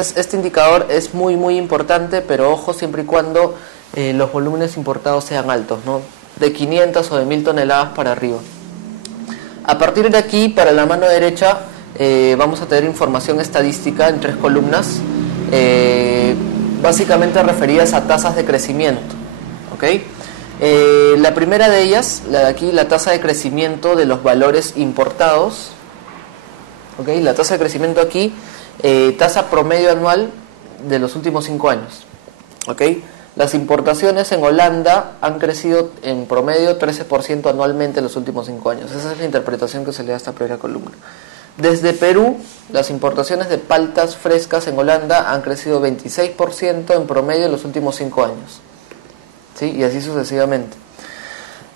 Este indicador es muy importante, pero ojo, siempre y cuando los volúmenes importados sean altos, ¿no? De 500 o de 1000 toneladas para arriba. A partir de aquí, para la mano derecha, vamos a tener información estadística en 3 columnas, básicamente referidas a tasas de crecimiento, ¿ok? La primera de ellas, la de aquí, la tasa de crecimiento de los valores importados, ¿ok? La tasa de crecimiento aquí, tasa promedio anual de los últimos 5 años, ¿ok? Las importaciones en Holanda han crecido en promedio 13% anualmente en los últimos 5 años. Esa es la interpretación que se le da a esta primera columna. Desde Perú, las importaciones de paltas frescas en Holanda han crecido 26% en promedio en los últimos 5 años, ¿sí? Y así sucesivamente.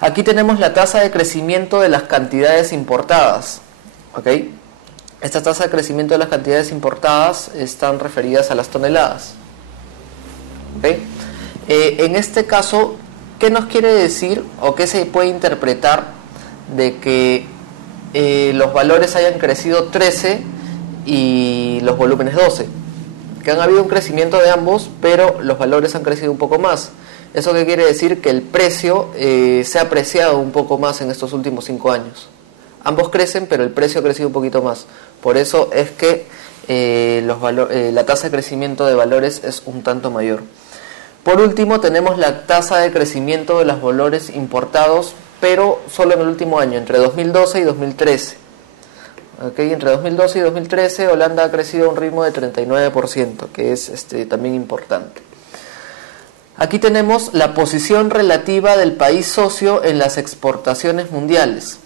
Aquí tenemos la tasa de crecimiento de las cantidades importadas, ¿ok? Esta tasa de crecimiento de las cantidades importadas están referidas a las toneladas, ¿ok? En este caso, ¿qué nos quiere decir o qué se puede interpretar de que los valores hayan crecido 13 y los volúmenes 12? Que han habido un crecimiento de ambos, pero los valores han crecido un poco más. ¿Eso qué quiere decir? Que el precio se ha apreciado un poco más en estos últimos 5 años. Ambos crecen, pero el precio ha crecido un poquito más. Por eso es que la tasa de crecimiento de valores es un tanto mayor. Por último, tenemos la tasa de crecimiento de los valores importados, pero solo en el último año, entre 2012 y 2013. ¿Okay? Entre 2012 y 2013, Holanda ha crecido a un ritmo de 39%, que es también importante. Aquí tenemos la posición relativa del país socio en las exportaciones mundiales.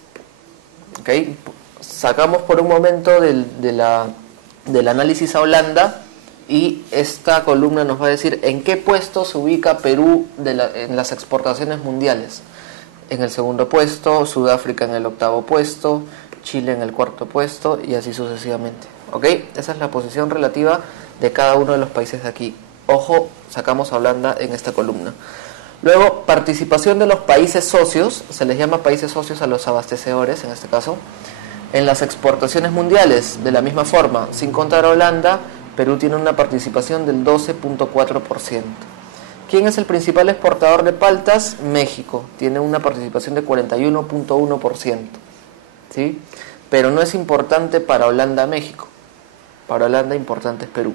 ¿Okay? Sacamos por un momento del análisis a Holanda, y esta columna nos va a decir en qué puesto se ubica Perú en las exportaciones mundiales. En el segundo puesto, Sudáfrica en el octavo puesto, Chile en el cuarto puesto y así sucesivamente. ¿Ok? Esa es la posición relativa de cada uno de los países de aquí. Ojo, sacamos a Holanda en esta columna. Luego, participación de los países socios, se les llama países socios a los abastecedores en este caso, en las exportaciones mundiales. De la misma forma, sin contar a Holanda, Perú tiene una participación del 12.4%. ¿Quién es el principal exportador de paltas? México. Tiene una participación de 41.1%. ¿Sí? Pero no es importante para Holanda México. Para Holanda importante es Perú.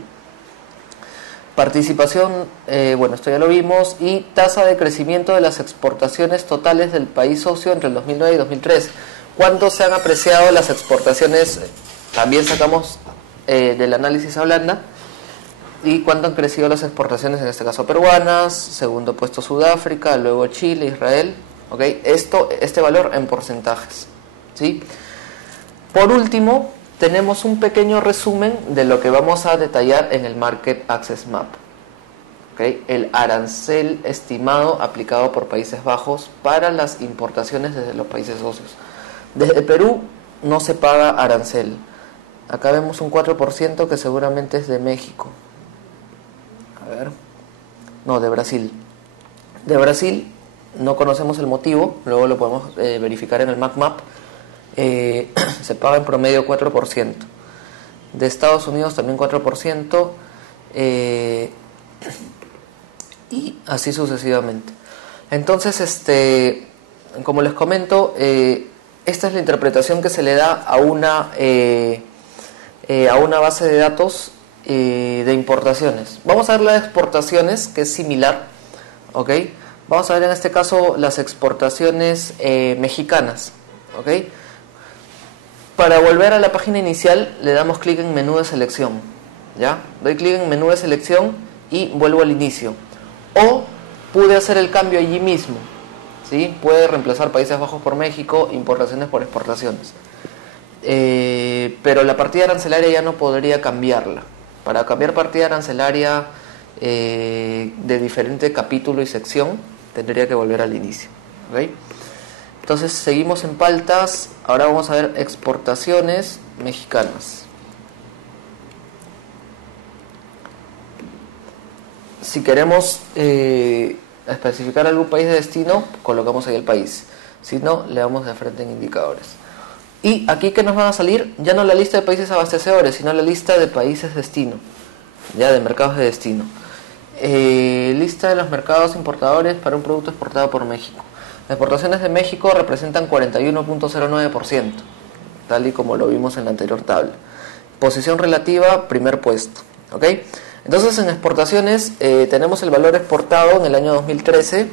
Participación, esto ya lo vimos. Y tasa de crecimiento de las exportaciones totales del país socio entre el 2009 y 2013. ¿Cuánto se han apreciado las exportaciones? También sacamos del análisis a Holanda. ¿Y cuánto han crecido las exportaciones, en este caso peruanas? Segundo puesto Sudáfrica, luego Chile, Israel. ¿Okay? Este valor en porcentajes, ¿sí? Por último, tenemos un pequeño resumen de lo que vamos a detallar en el Market Access Map. ¿Okay? El arancel estimado aplicado por Países Bajos para las importaciones desde los países socios. Desde Perú no se paga arancel. Acá vemos un 4% que seguramente es de México. A ver. No, de Brasil. De Brasil no conocemos el motivo, luego lo podemos verificar en el MacMap. Se paga en promedio 4%. De Estados Unidos también 4%. Y así sucesivamente. Entonces, como les comento, esta es la interpretación que se le da a una base de datos de importaciones. Vamos a ver las exportaciones, que es similar, ¿ok? Vamos a ver en este caso las exportaciones mexicanas, ¿ok? Para volver a la página inicial le damos clic en menú de selección, ¿ya? Doy clic en menú de selección y vuelvo al inicio. O pude hacer el cambio allí mismo, ¿sí? Puede reemplazar Países Bajos por México, importaciones por exportaciones. Pero la partida arancelaria ya no podría cambiarla. Para cambiar partida arancelaria de diferente capítulo y sección, tendría que volver al inicio, ¿okay? Entonces seguimos en paltas. Ahora vamos a ver exportaciones mexicanas. Si queremos especificar algún país de destino, colocamos ahí el país. Si no, le damos de frente en indicadores. Y aquí, ¿qué nos van a salir? Ya no la lista de países abastecedores, sino la lista de países destino. ya de mercados de destino. Lista de los mercados importadores para un producto exportado por México. Las exportaciones de México representan 41.09%, tal y como lo vimos en la anterior tabla. Posición relativa, primer puesto. ¿Ok? Entonces en exportaciones tenemos el valor exportado en el año 2013.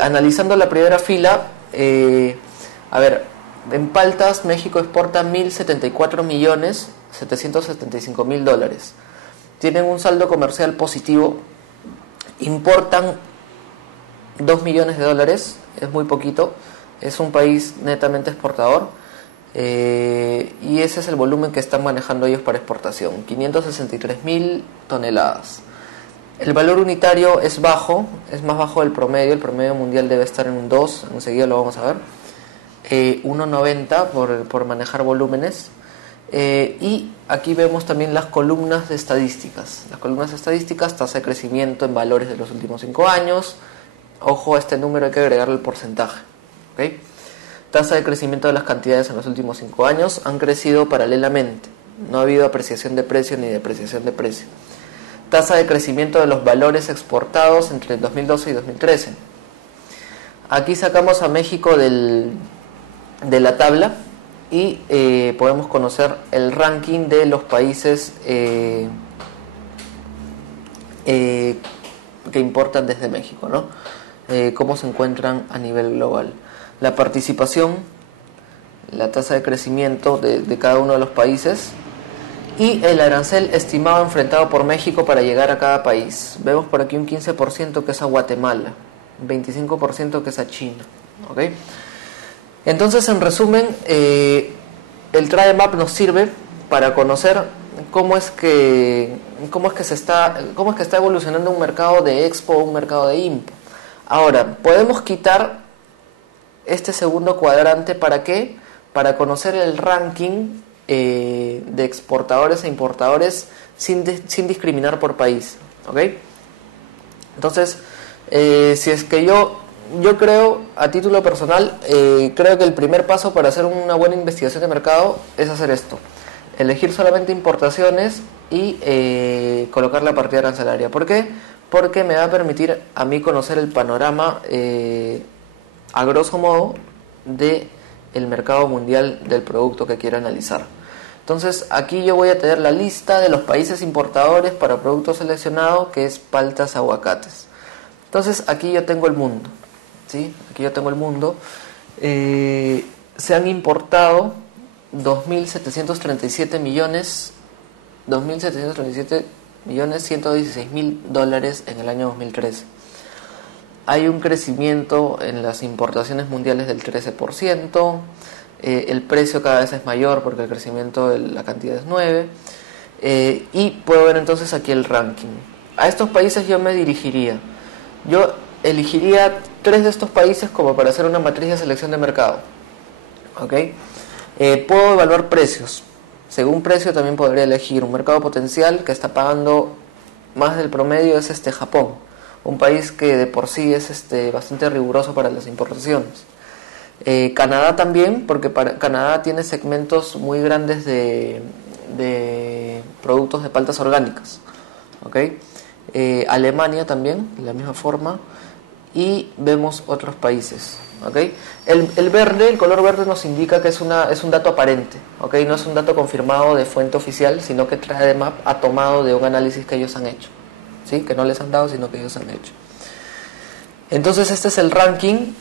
Analizando la primera fila, en paltas México exporta 1.074.775.000 dólares. Tienen un saldo comercial positivo, importan 2 millones de dólares, es muy poquito, es un país netamente exportador, y ese es el volumen que están manejando ellos para exportación, 563.000 toneladas. El valor unitario es bajo, es más bajo del promedio, el promedio mundial debe estar en un 2, enseguida lo vamos a ver, 1.90 por manejar volúmenes. Y aquí vemos también las columnas de estadísticas. Las columnas de estadísticas, tasa de crecimiento en valores de los últimos 5 años. Ojo, a este número hay que agregarle el porcentaje. ¿Okay? Tasa de crecimiento de las cantidades en los últimos 5 años han crecido paralelamente. No ha habido apreciación de precio ni depreciación de precio. Tasa de crecimiento de los valores exportados entre 2012 y 2013. Aquí sacamos a México de la tabla y podemos conocer el ranking de los países que importan desde México, ¿no? Cómo se encuentran a nivel global. La participación, la tasa de crecimiento de cada uno de los países y el arancel estimado enfrentado por México para llegar a cada país. Vemos por aquí un 15% que es a Guatemala, un 25% que es a China, ¿ok? Entonces, en resumen, el Trade Map nos sirve para conocer cómo es que está evolucionando un mercado de expo o un mercado de impo. Ahora, podemos quitar este segundo cuadrante, ¿para qué? Para conocer el ranking de exportadores e importadores sin discriminar por país, ¿ok? Entonces, si es que yo creo, a título personal, creo que el primer paso para hacer una buena investigación de mercado es hacer esto: elegir solamente importaciones y colocar la partida arancelaria. ¿Por qué? Porque me va a permitir a mí conocer el panorama, a grosso modo, de el mercado mundial del producto que quiero analizar. Entonces aquí yo voy a tener la lista de los países importadores para productos seleccionados, que es paltas, aguacates. Entonces aquí yo tengo el mundo, ¿sí? Aquí yo tengo el mundo. Se han importado 2.737 millones 116.000 dólares en el año 2013. Hay un crecimiento en las importaciones mundiales del 13%. El precio cada vez es mayor porque el crecimiento de la cantidad es 9%. Y puedo ver entonces aquí el ranking. A estos países yo me dirigiría. Yo elegiría 3 de estos países como para hacer una matriz de selección de mercado. ¿Ok? Puedo evaluar precios. Según precio también podría elegir un mercado potencial que está pagando más del promedio, es Japón, un país que de por sí es bastante riguroso para las importaciones. Canadá también, porque Canadá tiene segmentos muy grandes de productos de paltas orgánicas. ¿Okay? Alemania también, de la misma forma, y vemos otros países. ¿Okay? El verde, el color verde nos indica que es un dato aparente, ¿okay? No es un dato confirmado de fuente oficial, sino que TradeMap ha tomado de un análisis que ellos han hecho, ¿sí? Que no les han dado, sino que ellos han hecho. Entonces este es el ranking.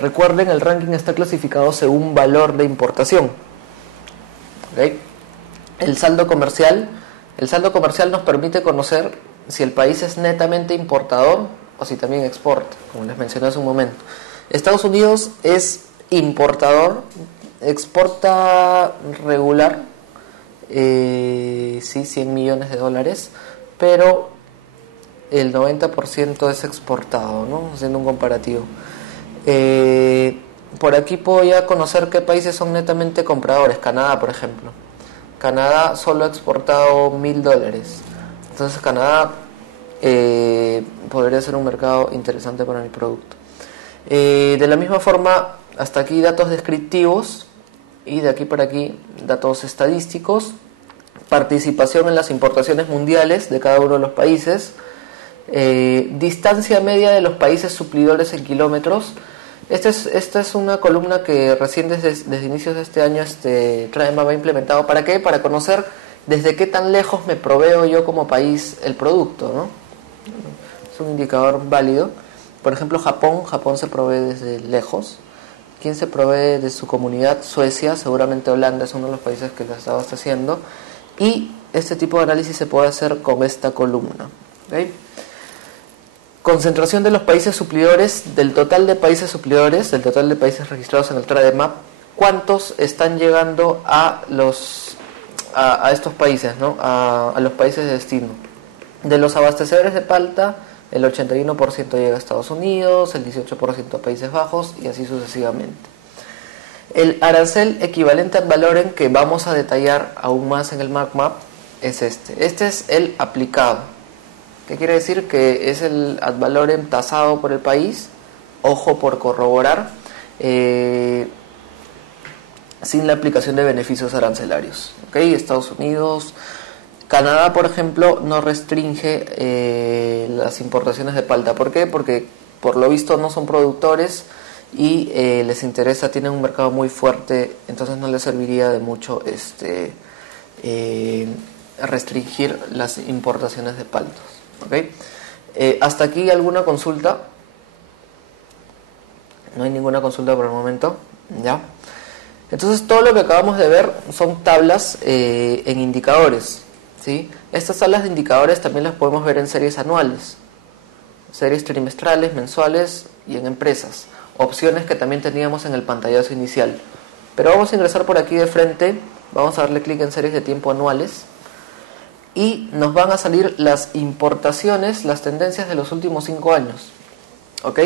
Recuerden, el ranking está clasificado según valor de importación. ¿Okay? El saldo comercial nos permite conocer si el país es netamente importador o si también exporta, como les mencioné hace un momento. Estados Unidos es importador, exporta regular, sí, 100 millones de dólares, pero el 90% es exportado, ¿no? Haciendo un comparativo. Por aquí puedo ya conocer qué países son netamente compradores. Canadá, por ejemplo. Canadá solo ha exportado $1.000. Entonces Canadá podría ser un mercado interesante para mi producto. De la misma forma, hasta aquí datos descriptivos y de aquí para aquí datos estadísticos. participación en las importaciones mundiales de cada uno de los países, distancia media de los países suplidores en kilómetros. Esta es una columna que recién desde inicios de este año TradeMap ha implementado. ¿Para qué? Para conocer desde qué tan lejos me proveo yo como país el producto, ¿no? Es un indicador válido. Por ejemplo, Japón se provee desde lejos. ¿Quién se provee de su comunidad? Suecia, seguramente Holanda es uno de los países que lo está abasteciendo. Y este tipo de análisis se puede hacer con esta columna. ¿Okay? Concentración de los países suplidores, del total de países suplidores, del total de países registrados en el TradeMap, ¿cuántos están llegando a estos países, ¿no? a los países de destino? De los abastecedores de palta, el 81% llega a Estados Unidos, el 18% a Países Bajos y así sucesivamente. El arancel equivalente ad valorem, que vamos a detallar aún más en el MarkMap, es este. Este es el aplicado. ¿Qué quiere decir? Que es el ad valorem tasado por el país, ojo por corroborar, sin la aplicación de beneficios arancelarios. ¿Okay? Estados Unidos, Canadá, por ejemplo, no restringe las importaciones de palta. ¿Por qué? Porque por lo visto no son productores y les interesa, tienen un mercado muy fuerte, entonces no les serviría de mucho restringir las importaciones de paltos. ¿Okay? Hasta aquí, ¿alguna consulta? No hay ninguna consulta por el momento. ¿Ya? Entonces todo lo que acabamos de ver son tablas en indicadores, ¿sí? Estas tablas de indicadores también las podemos ver en series anuales, series trimestrales, mensuales y en empresas. Opciones que también teníamos en el pantallazo inicial. Pero vamos a ingresar por aquí de frente, vamos a darle clic en series de tiempo anuales y nos van a salir las importaciones, las tendencias de los últimos 5 años. ¿Ok?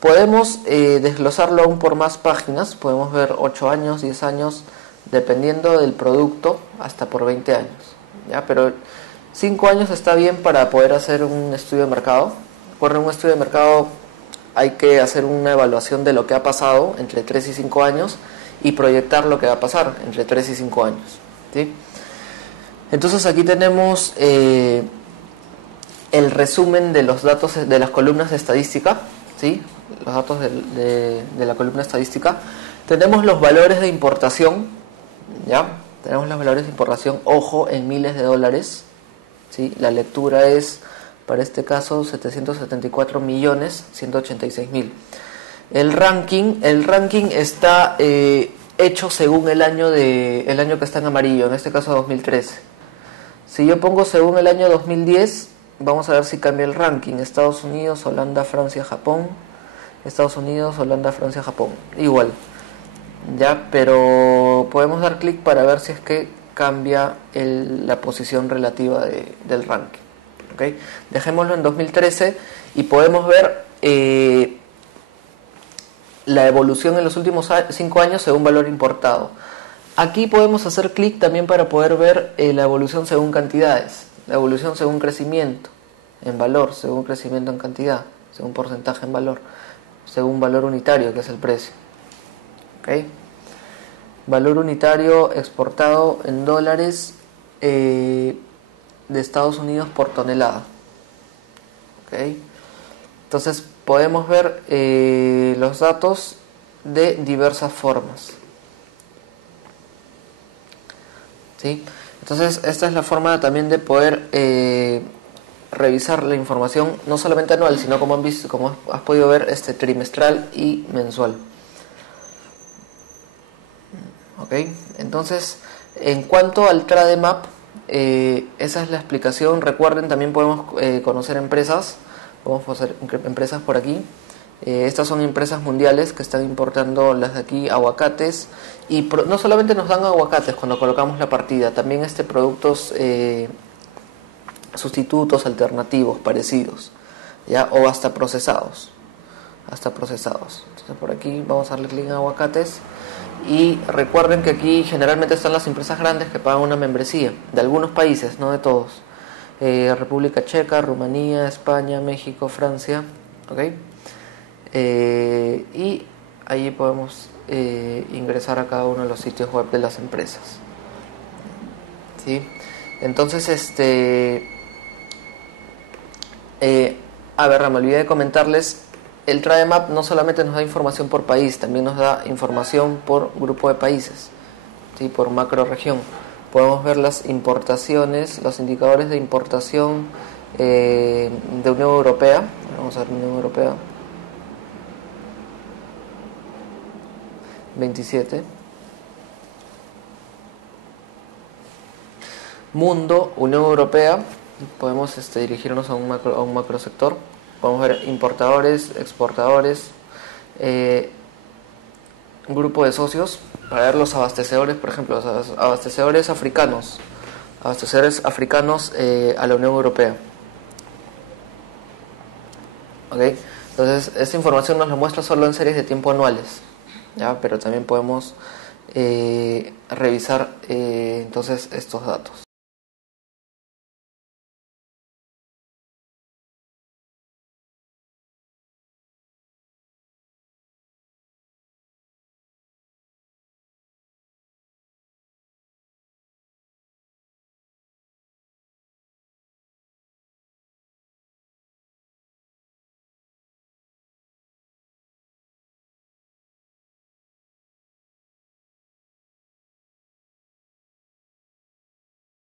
Podemos desglosarlo aún por más páginas, podemos ver 8 años, 10 años, dependiendo del producto, hasta por 20 años. ¿Ya? Pero 5 años está bien para poder hacer un estudio de mercado. Recuerden, un estudio de mercado hay que hacer una evaluación de lo que ha pasado entre 3 y 5 años y proyectar lo que va a pasar entre 3 y 5 años. ¿Sí? Entonces aquí tenemos el resumen de los datos de las columnas de estadística, ¿sí? Los datos de la columna estadística. Tenemos los valores de importación, ¿ya? Tenemos los valores de importación, ojo, en miles de dólares, ¿sí? La lectura es, para este caso, 774.186.000. El ranking está hecho según el año que está en amarillo, en este caso 2013. Si yo pongo según el año 2010, vamos a ver si cambia el ranking. Estados Unidos, Holanda, Francia, Japón. Estados Unidos, Holanda, Francia, Japón. Igual. Ya, pero podemos dar clic para ver si es que cambia la posición relativa del ranking. ¿Okay? Dejémoslo en 2013 y podemos ver la evolución en los últimos 5 años según valor importado. Aquí podemos hacer clic también para poder ver la evolución según cantidades, la evolución según crecimiento en valor, según crecimiento en cantidad, según porcentaje en valor, según valor unitario, que es el precio. ¿Okay? Valor unitario exportado en dólares de Estados Unidos por tonelada. ¿Okay? Entonces podemos ver los datos de diversas formas. ¿Sí? Entonces esta es la forma también de poder revisar la información no solamente anual, sino como has podido ver, trimestral y mensual. ¿Ok? Entonces, en cuanto al TradeMap, esa es la explicación. Recuerden, también podemos conocer empresas. Podemos conocer empresas por aquí. Estas son empresas mundiales que están importando las de aquí, aguacates, y no solamente nos dan aguacates cuando colocamos la partida, también productos sustitutos, alternativos, parecidos, ¿ya? O hasta procesados. Entonces por aquí vamos a darle clic en aguacates y recuerden que aquí generalmente están las empresas grandes que pagan una membresía, de algunos países, no de todos. República Checa, Rumanía, España, México, Francia, ¿ok? Y allí podemos ingresar a cada uno de los sitios web de las empresas, ¿sí? Entonces, a ver, me olvidé de comentarles, el TradeMap no solamente nos da información por país, también nos da información por grupo de países, ¿sí? Por macro región. Podemos ver las importaciones, los indicadores de importación de Unión Europea. Vamos a ver Unión Europea 27. Mundo, Unión Europea. Podemos dirigirnos a un macro sector. Podemos ver importadores, exportadores, un grupo de socios, para ver los abastecedores, por ejemplo, los abastecedores africanos a la Unión Europea. ¿Okay? Entonces, esta información nos la muestra solo en series de tiempo anuales, ¿ya? Pero también podemos revisar entonces estos datos.